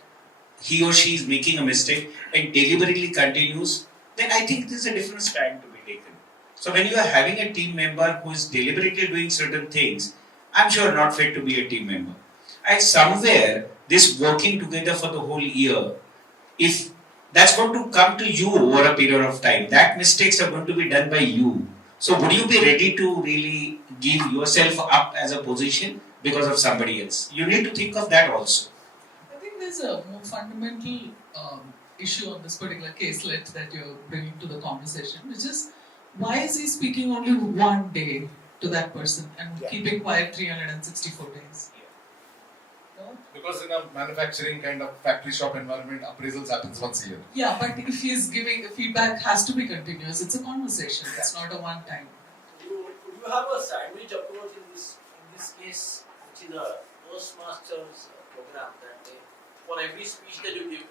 he or she is making a mistake and deliberately continues, then I think there's a different stand to be taken. So when you are having a team member who is deliberately doing certain things, I'm sure not fit to be a team member. And somewhere, this working together for the whole year, if that's going to come to you over a period of time, that mistakes are going to be done by you. So would you be ready to really give yourself up as a position because of somebody else? You need to think of that also. I think there's a more fundamental issue on this particular caselet that you're bringing to the conversation, which is why is he speaking only one day to that person and keeping quiet 364 days? Because in a manufacturing kind of factory shop environment, appraisals happens once a year. Yeah, but if he's giving feedback, has to be continuous. It's a conversation. It's not a one time. Would you have a sandwich approach in this case, which is a Toastmasters program that for every speech that you give,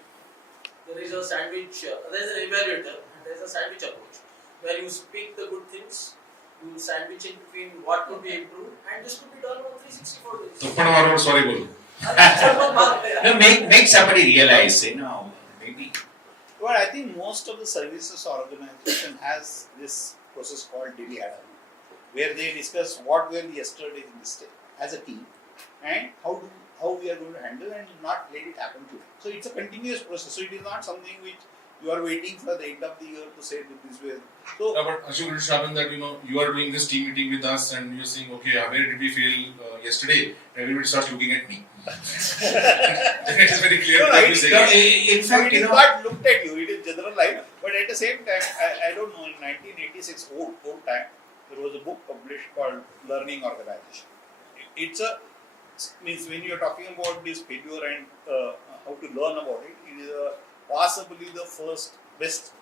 there is a sandwich. There is an evaluator and there is a sandwich approach where you speak the good things. You sandwich in between what could be improved, and this could be done over 364 days. So, sorry, bolo. No, make somebody realize, maybe. Well, I think most of the services organization has this process called daily huddle, where they discuss what were yesterday's mistake as a team and how we are going to handle and not let it happen today. So it's a continuous process. So it is not something which you are waiting for the end of the year to say that this way. So, but Ashok, it should happen that you are doing this team meeting with us and you're saying, okay, where did we fail yesterday? Everybody starts looking at me. Then it is very clear. No, in fact, it is not looked at you. It is generalized. But at the same time, I don't know. In 1986, old time, there was a book published called Learning Organization. It's means when you are talking about this failure and how to learn about it, it is possibly the first best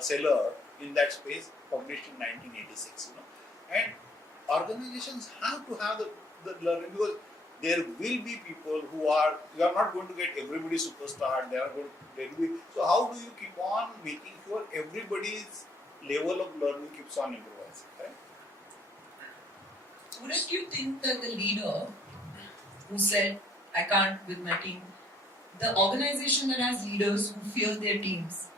seller in that space, published in 1986. And organizations have to have the learning, because there will be people you are not going to get everybody superstar. There will be. So how do you keep on making sure everybody's level of learning keeps on improving? Right? Wouldn't you think that the leader who said, I can't with my team, the organization that has leaders who fear their teams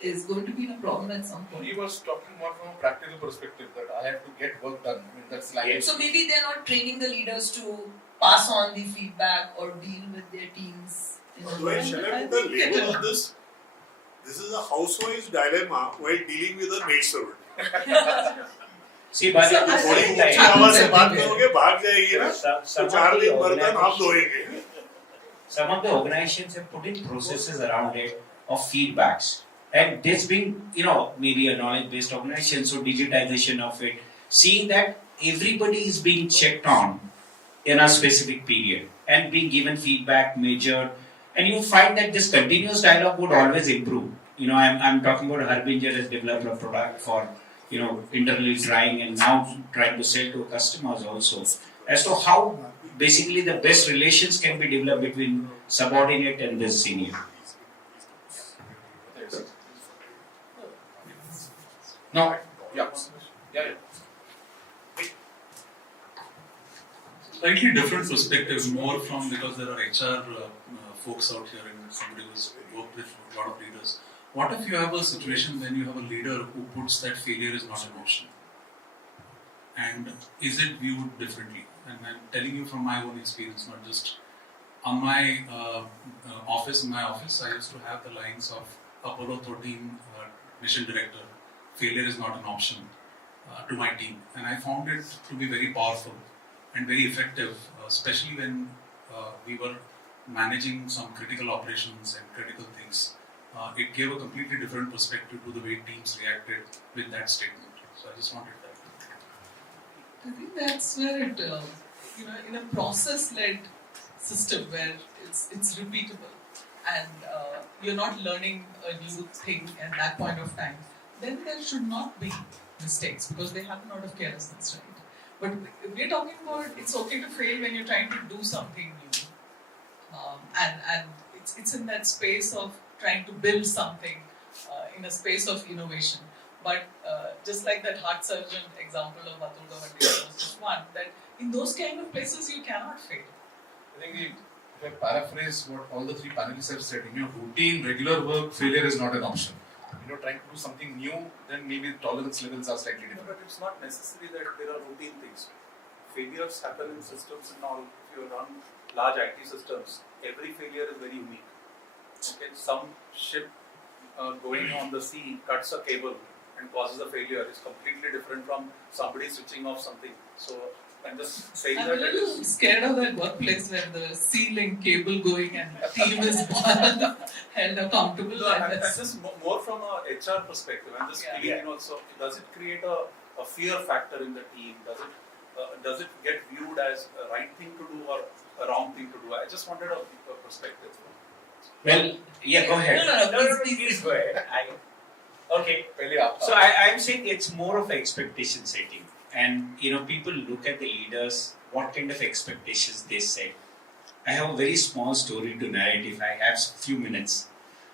is going to be in a problem at some point? He was talking more from a practical perspective that I have to get work done. I mean, that's like So maybe they're not training the leaders to pass on the feedback or deal with their teams. Shall I put a label on this? This is a housewife's dilemma while dealing with a maid servant. See, but some of the organizations have put in processes around it of feedbacks. And this being, maybe a knowledge-based organization, so digitization of it, seeing that everybody is being checked on in a specific period and being given feedback, measured, and you find that this continuous dialogue would always improve. I'm talking about Harbinger has developed a product for internally trying and now trying to sell to customers also, as to how basically the best relations can be developed between subordinate and the senior. No. Yeah. Yeah. Slightly different perspective, more from because there are HR folks out here and somebody who's worked with a lot of leaders. What if you have a situation when you have a leader who puts that failure is not an option? And is it viewed differently? And I'm telling you from my own experience, not just on my office. In my office, I used to have the lines of Apollo 13 mission director, failure is not an option, to my team. And I found it to be very powerful and very effective, especially when we were managing some critical operations and critical things. It gave a completely different perspective to the way teams reacted with that statement. So I just wanted that. I think that's where it, in a process-led system where it's repeatable and you're not learning a new thing at that point of time, then there should not be mistakes because they happen out of carelessness, right? But we're talking about it's okay to fail when you're trying to do something new, and it's in that space of trying to build something in a space of innovation. But just like that heart surgeon example of Atul Gawande was just one, that in those kind of places you cannot fail. I think if I paraphrase what all the three panelists have said, routine, regular work, failure is not an option. Trying to do something new, then maybe tolerance levels are slightly different. But it's not necessary that there are routine things. Failures happen in systems and all. If you run large IT systems, every failure is very unique. Okay, some ship going on the sea cuts a cable and causes a failure. It's completely different from somebody switching off something. So I'm just saying I'm that. a little scared of that workplace where the ceiling cable going and team is held accountable. No, I'm just more from a HR perspective. I'm just feeling, so does it create a fear factor in the team? Does it get viewed as a right thing to do or a wrong thing to do? I just wanted a perspective. Well, yeah, go ahead. No, please go ahead. Okay. So I'm saying it's more of expectation setting. And people look at the leaders, what kind of expectations they set. I have a very small story to narrate if I have a few minutes.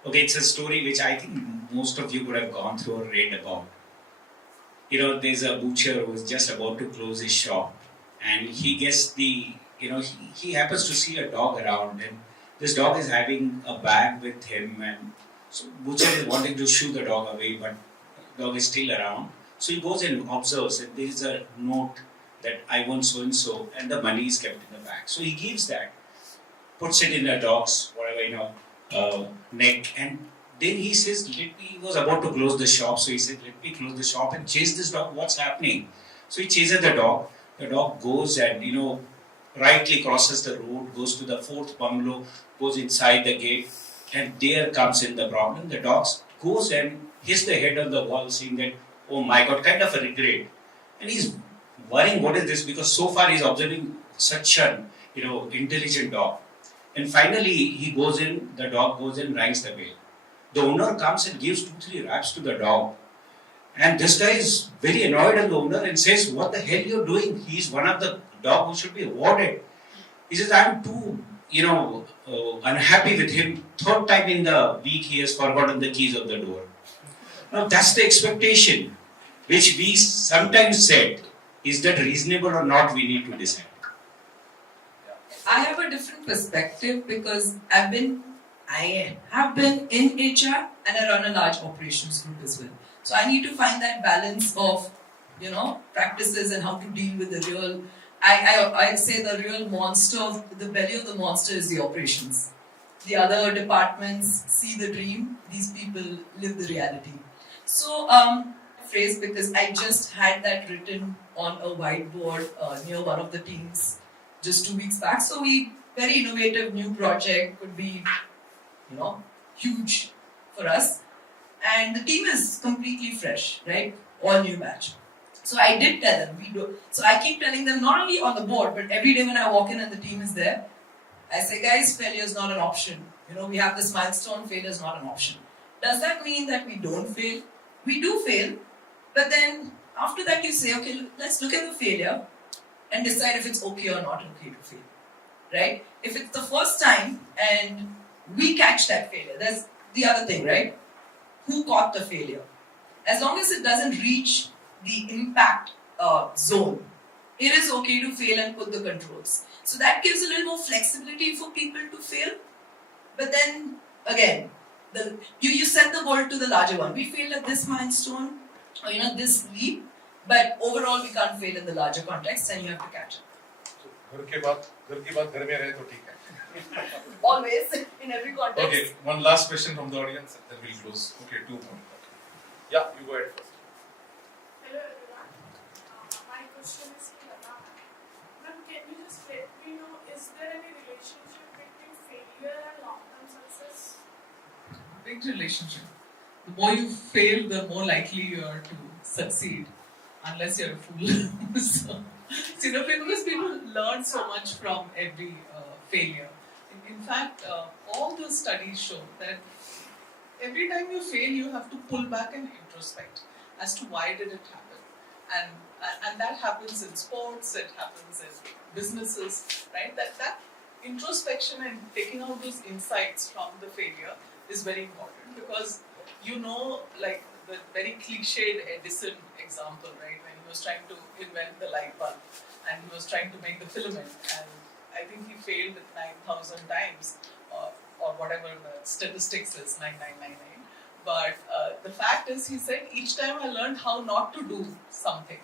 Okay, it's a story which I think most of you would have gone through or read about. There's a butcher who is just about to close his shop, and he gets he happens to see a dog around, and this dog is having a bag with him, and so butcher is wanting to shoo the dog away, but the dog is still around. So he goes and observes that there is a note that I want so and so, and the money is kept in the bag. So he gives that, puts it in the dog's neck, and then he says, he was about to close the shop, so he said, let me close the shop and chase this dog, what's happening? So he chases the dog goes and, rightly crosses the road, goes to the fourth bungalow, goes inside the gate, and there comes in the problem. The dog goes and hits the head on the wall saying that, oh my God, kind of a regret. And he's worrying, what is this? Because so far he's observing such an, intelligent dog. And finally, the dog goes in, rings the bell. The owner comes and gives 2-3 raps to the dog. And this guy is very annoyed at the owner and says, what the hell you're doing? He's one of the dog who should be awarded. He says, I'm too, unhappy with him. Third time in the week, he has forgotten the keys of the door. Now, that's the expectation which we sometimes said. Is that reasonable or not? We need to decide. I have a different perspective because I have been in HR and I run a large operations group as well. So I need to find that balance of, practices and how to deal with the real. I say the real monster, the belly of the monster is the operations. The other departments see the dream. These people live the reality. So, phrase because I just had that written on a whiteboard near one of the teams just 2 weeks back. So very innovative new project could be, huge for us. And the team is completely fresh, right? All new batch. So I did tell them, So I keep telling them not only on the board, but every day when I walk in and the team is there, I say, guys, failure is not an option. We have this milestone, failure is not an option. Does that mean that we don't fail? We do fail, But then after that you say, okay, let's look at the failure and decide if it's okay or not okay to fail. Right? If it's the first time and we catch that failure, that's the other thing, right? Who caught the failure? As long as it doesn't reach the impact zone, it is okay to fail and put the controls. So that gives a little more flexibility for people to fail. But then again, you set the goal to the larger one. We failed at this milestone, or this leap, but overall we can't fail in the larger context, and you have to catch it. घर की बात घर में रहे तो ठीक है. Always, in every context. Okay, one last question from the audience, then we'll close. Okay, 2 points. Yeah, you go ahead first. Hello everyone. My question is to Lata. Ma'am, can you just let me know, is there any relationship between failure and long-term success? Big relationship. The more you fail, the more likely you are to succeed, unless you're a fool. So, because people learn so much from every failure. In fact, all the studies show that every time you fail, you have to pull back and introspect as to why did it happen, and that happens in sports, it happens in businesses, right? That introspection and taking out those insights from the failure is very important, because like the very cliched Edison example, right? When he was trying to invent the light bulb and he was trying to make the filament, and I think he failed 9,000 times, or whatever the statistics is, 9999. But the fact is, he said, each time I learned how not to do something,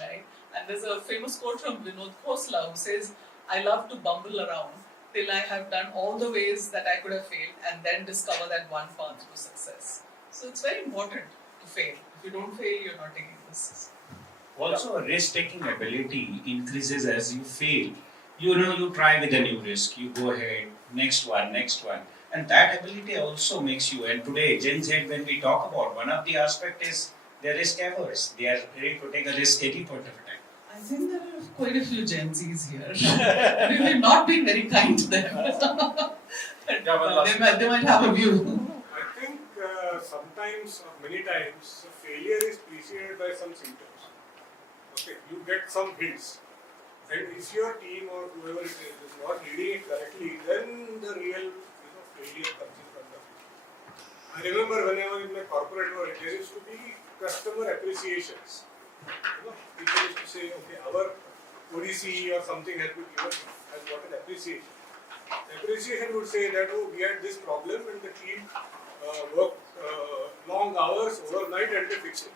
right? And there's a famous quote from Vinod Khosla who says, I love to bumble around till I have done all the ways that I could have failed and then discover that one path to success. So it's very important to fail. If you don't fail, you're not taking risks. Also, risk-taking ability increases as you fail. You try with a new risk, you go ahead, next one. And that ability also makes you, and today, Gen Z, when we talk about, one of the aspects is they're risk averse. They are ready to take a risk any point of time. I think there are quite a few Gen Zs here. We've not been very kind to them. They might have a view. I think sometimes, or many times, failure is preceded by some symptoms. Okay, you get some hints. And if your team or whoever it is not leading it correctly, then the real failure comes in front of you. I remember when I was in my corporate world, there used to be customer appreciations. People used to say, okay, our ODC or something has got an appreciation. Appreciation would say that, oh, we had this problem and the team worked long hours overnight and they fixed it.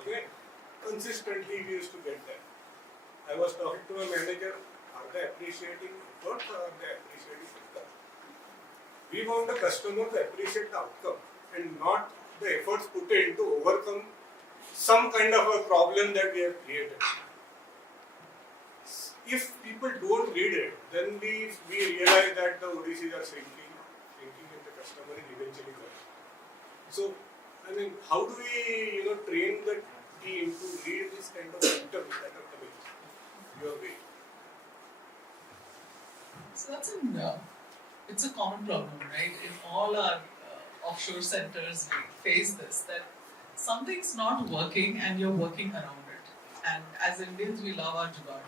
Okay? Consistently we used to get that. I was talking to a manager, are they appreciating effort or are they appreciating outcome? We want the customer to appreciate the outcome and not the efforts put in to overcome some kind of a problem that we have created. If people don't read it, then we realize that the ODCs are shrinking and the customer is eventually going. So, I mean, how do we train the team to read this kind of symptoms that are coming your way? So it's a common problem, right? In all our offshore centers, we face this, that something's not working and you're working around it. And as Indians, we love our jugaad.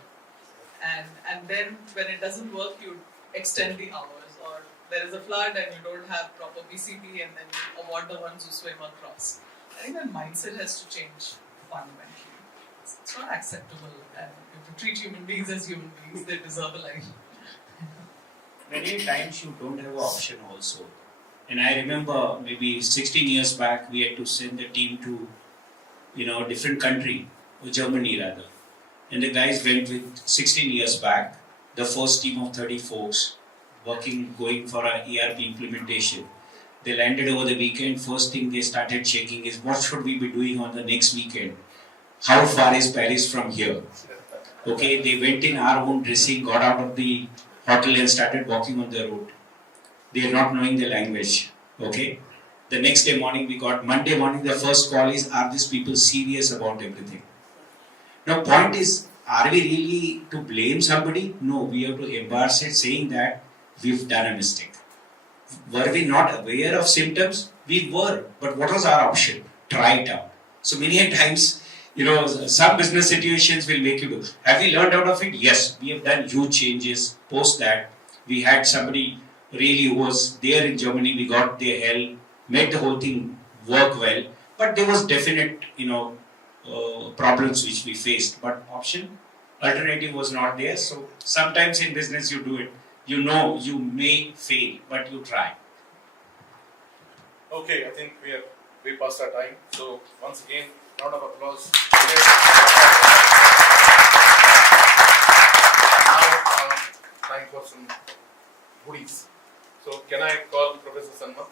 And then when it doesn't work, you extend the hours, or there is a flood and you don't have proper BCP and then you award the ones who swim across. I think that mindset has to change fundamentally. It's not acceptable, and if you treat human beings as human beings, they deserve a life. Many times you don't have an option also. And I remember maybe 16 years back, we had to send the team to, a different country, or Germany rather. And the guys went with 16 years back, the first team of 30 folks going for an ERP implementation. They landed over the weekend. First thing they started checking is, what should we be doing on the next weekend? How far is Paris from here? Okay, they went in our own dressing, got out of the hotel and started walking on the road. They are not knowing the language. Okay? The next day morning Monday morning, the first call is, are these people serious about everything? Now, point is, are we really to blame somebody? No, we have to embrace it, saying that we've done a mistake. Were we not aware of symptoms? We were, but what was our option? Try it out. So many a times, some business situations will make you do. Have we learned out of it? Yes, we have done huge changes. Post that, we had somebody really who was there in Germany. We got their help, made the whole thing work well. But there was definite, problems which we faced. But alternative was not there. So sometimes in business you do it. You know you may fail, but you try. Okay, I think we are way past our time. So once again, round of applause. Now, time for some goodies. So can I call Professor Sanma?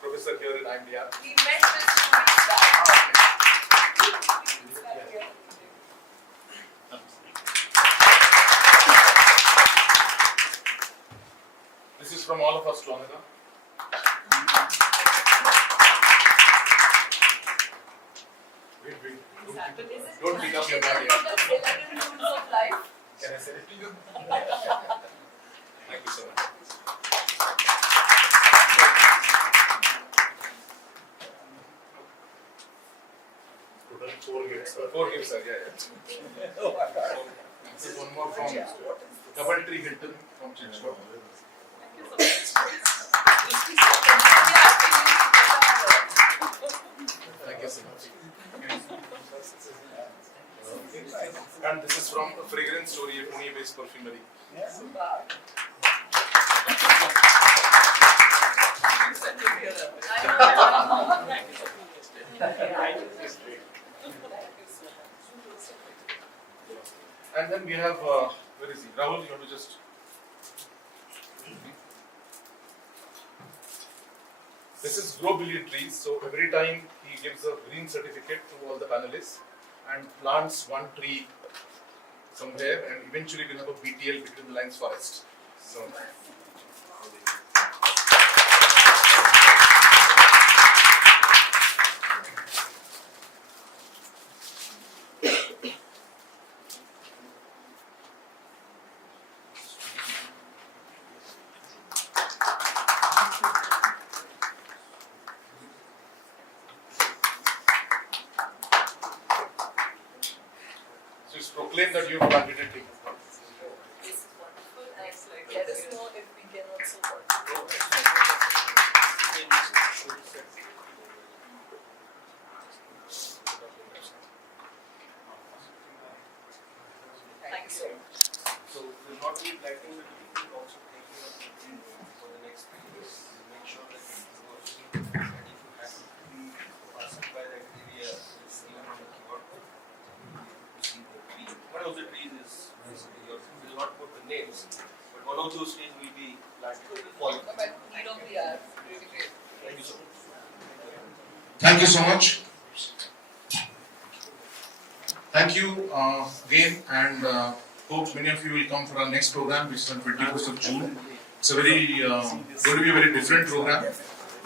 Professor here in IMDR. We met with 2 weeks back. This is from all of us to Anita. Wait. Don't pick up your bag yet. Can I send it to you? Thank you so much. Four gifts, sir. Yeah. This is one more from Double Tree Hilton from Chichko. Thank you so much. And this is from a fragrance story, a Pune-based perfumery. And then we have, where is he? Rahul, you want to just. This is Grow Billion Trees. So every time he gives a green certificate to all the panelists and plants one tree somewhere, and eventually we'll have a BTL, Between the Lines Forest. So. Proclaim that you have planted a tree. It's wonderful. Excellent. Let us know if we can also work. Thank you so much. So we'll not be planting the tree, we'll also take care of the tree for the next 3 years. Make sure that it goes and if you have to be passed by that area, it's even on the keyboard. One of the trees is yours. We will not put the names, but one of those trees will be planted. But need of the hour. Really great. Thank you so much. Thank you so much. Thank you again, and hope many of you will come for our next program, which is on 21st of June. It's a going to be a very different program.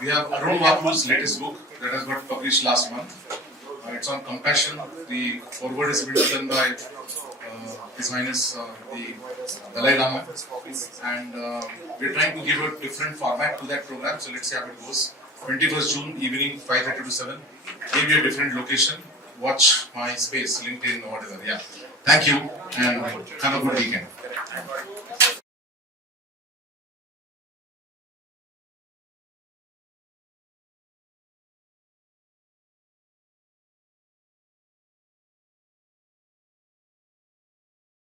We have Arun Vaku's latest book that has got published last month. It's on compassion. The foreword has been written by His Highness the Dalai Lama, and we're trying to give a different format to that program. So let's see how it goes. 21st June evening, 5:30 to 7. Maybe a different location. Watch my space, LinkedIn or whatever. Yeah. Thank you, and have a good weekend.